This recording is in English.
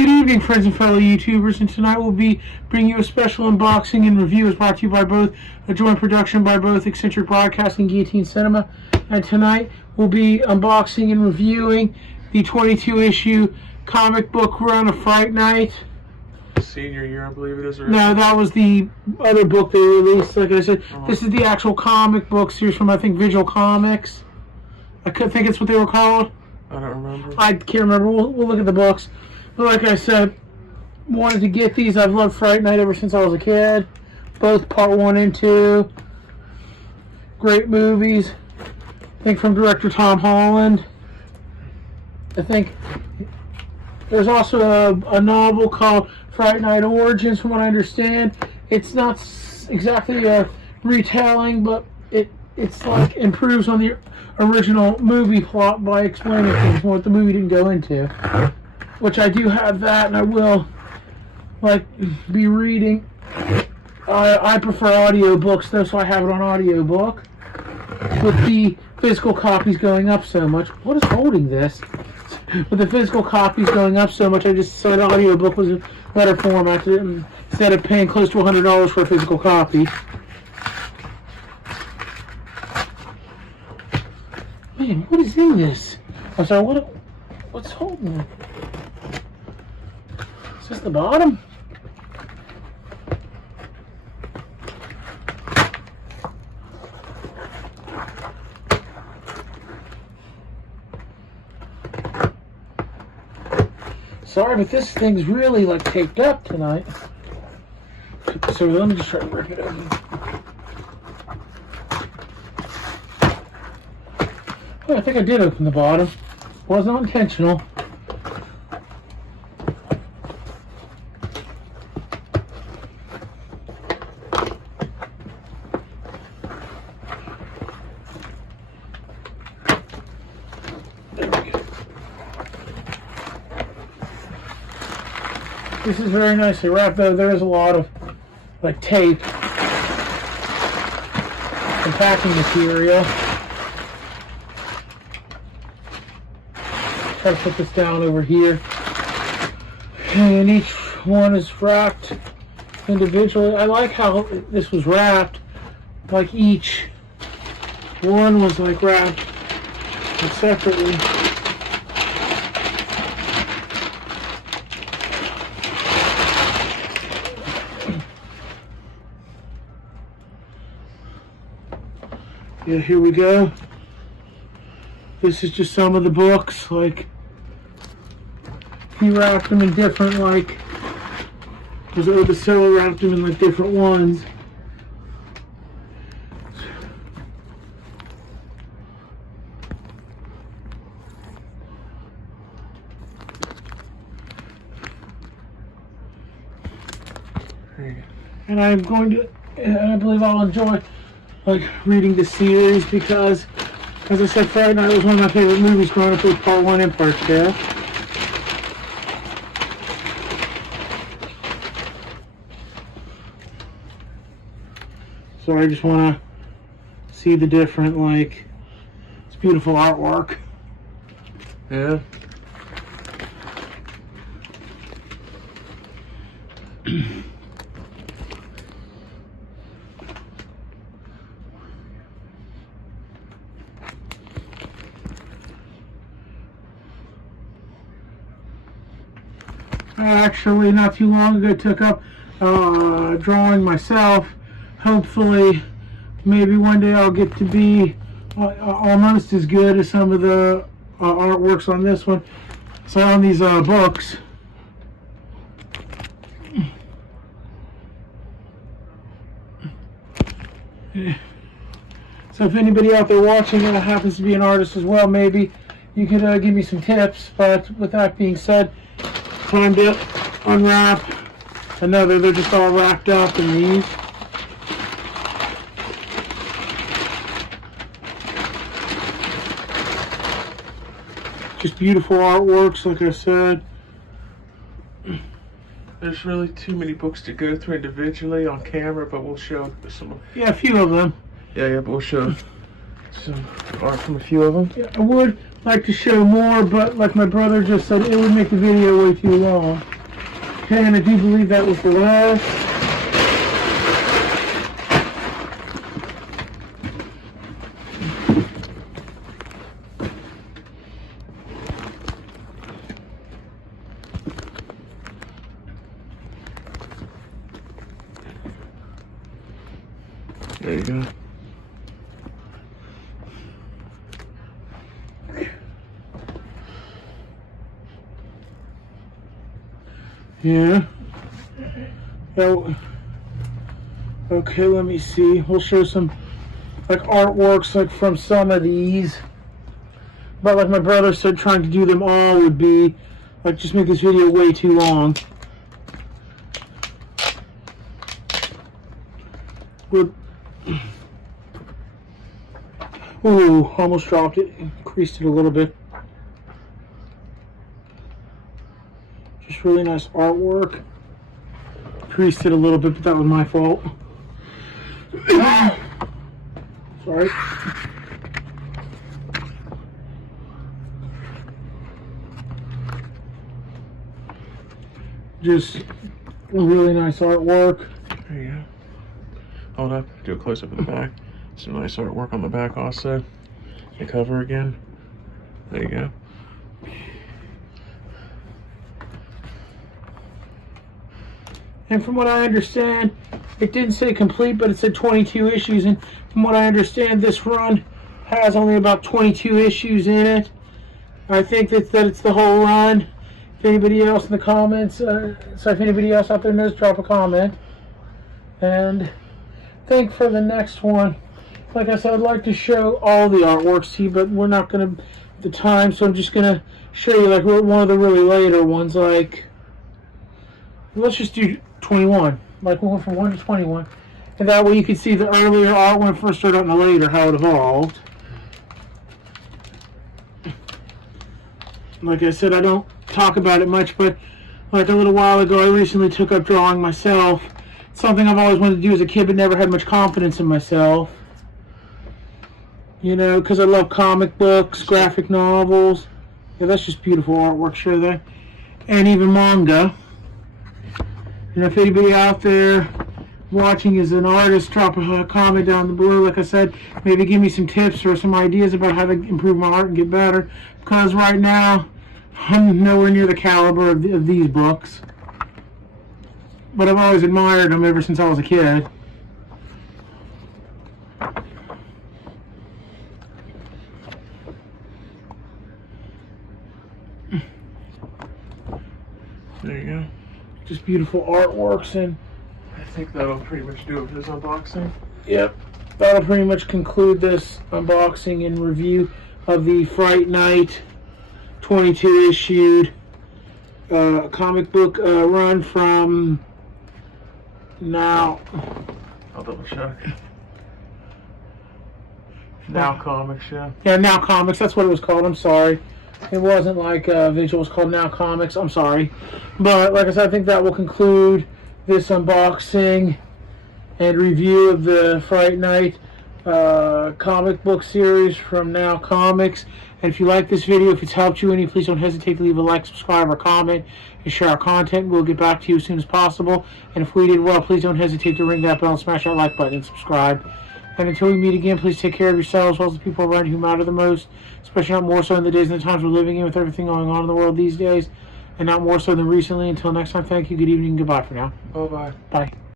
Good evening, friends and fellow YouTubers, and tonight we'll be bringing you a special unboxing and review. It's brought to you by both, a joint production by both Eccentric Broadcasting and Guillotine Cinema. And tonight we'll be unboxing and reviewing the 22-issue comic book run of Fright Night. Senior year, I believe it is. No, that was the other book they released. Like I said, This is the actual comic book series from, I think, Vigil Comics. I could think it's what they were called. I don't remember. I can't remember. We'll look at the books. But like I said, wanted to get these. I've loved Fright Night ever since I was a kid. Both part 1 and 2. Great movies. I think from director Tom Holland. I think there's also a novel called Fright Night Origins, from what I understand. It's not exactly a retelling, but it's like improves on the original movie plot by explaining things more that the movie didn't go into. Which I do have that, and I will be reading. I prefer audiobooks though, so I have it on audiobook. With the physical copies going up so much. What is holding this? With the physical copies going up so much, I just decided audiobook was a better format instead of paying close to $100 for a physical copy. Man, what is in this? I'm sorry, what's holding it? Is this the bottom? Sorry, but this thing's really taped up tonight. So let me just try to rip it open. Oh, I think I did open the bottom. Was not intentional. This is very nicely wrapped, though there is a lot of tape and packing material. Try to put this down over here, and each one is wrapped individually. I like how this was wrapped, each one was wrapped separately. Yeah, here we go. This is just some of the books. He wrapped them in different, because Obicilla wrapped them in different ones. And I'm going to, and I believe I'll enjoy reading the series because, as I said, Fright Night was one of my favorite movies growing up, with part 1 and part 2. So I just want to see the different, it's beautiful artwork. Yeah. Actually, not too long ago, took up drawing myself. Hopefully, maybe one day I'll get to be almost as good as some of the artworks on this one. So on these books. So if anybody out there watching that happens to be an artist as well, maybe you could give me some tips. But with that being said, time to unwrap another. They're just all wrapped up in these. Just beautiful artworks, like I said. There's really too many books to go through individually on camera, but we'll show some. Yeah, a few of them. Yeah, but we'll show some art from a few of them. Yeah, I would like to show more, but like my brother just said, it would make the video way too long. Okay, and I do believe that was the last. There you go. Yeah. Oh. Okay, let me see. We'll show some like artworks like from some of these. But like my brother said, trying to do them all would be like just make this video way too long. Good. Ooh, almost dropped it. Creased it a little bit. Just really nice artwork. Creased it a little bit, but that was my fault. Sorry. Just really nice artwork. There you go. Hold up. Do a close up of the back. Some nice artwork on the back also. The cover again. There you go. And from what I understand, it didn't say complete, but it said 22 issues. And from what I understand, this run has only about 22 issues in it. I think that it's the whole run. If anybody else in the comments, if anybody else out there knows, drop a comment. And I think for the next one, like I said, I'd like to show all the artworks to you, but we're not going to have the time, so I'm just going to show you like one of the really later ones. Like, let's just do 21. Like, we'll go from 1 to 21. And that way you can see the earlier art when it first started out and the later, how it evolved. Like I said, I don't talk about it much, but like a little while ago, I recently took up drawing myself. It's something I've always wanted to do as a kid, but never had much confidence in myself. You know, because I love comic books, graphic novels. Yeah, that's just beautiful artwork, sure there. And even manga. And if anybody out there watching is an artist, drop a comment down below. Like I said, maybe give me some tips or some ideas about how to improve my art and get better. Because right now, I'm nowhere near the caliber of these books. But I've always admired them ever since I was a kid. There you go. Just beautiful artworks, and I think that'll pretty much do it for this unboxing. yep, that'll pretty much conclude this unboxing and review of the Fright Night 22 issued comic book run from now. I'll double check. Now Comics, yeah. Yeah, Now Comics. That's what it was called. I'm sorry. It wasn't like Visual. It was called Now Comics. I'm sorry. But like I said, I think that will conclude this unboxing and review of the Fright Night comic book series from Now Comics. And if you like this video, if it's helped you any, please don't hesitate to leave a like, subscribe, or comment, and share our content. We'll get back to you as soon as possible. And if we did well, please don't hesitate to ring that bell and smash that like button and subscribe. And until we meet again, please take care of yourselves, as well as the people around you who matter the most, especially not more so in the days and the times we're living in with everything going on in the world these days, and not more so than recently. Until next time, thank you, good evening, goodbye for now. Bye-bye. Bye.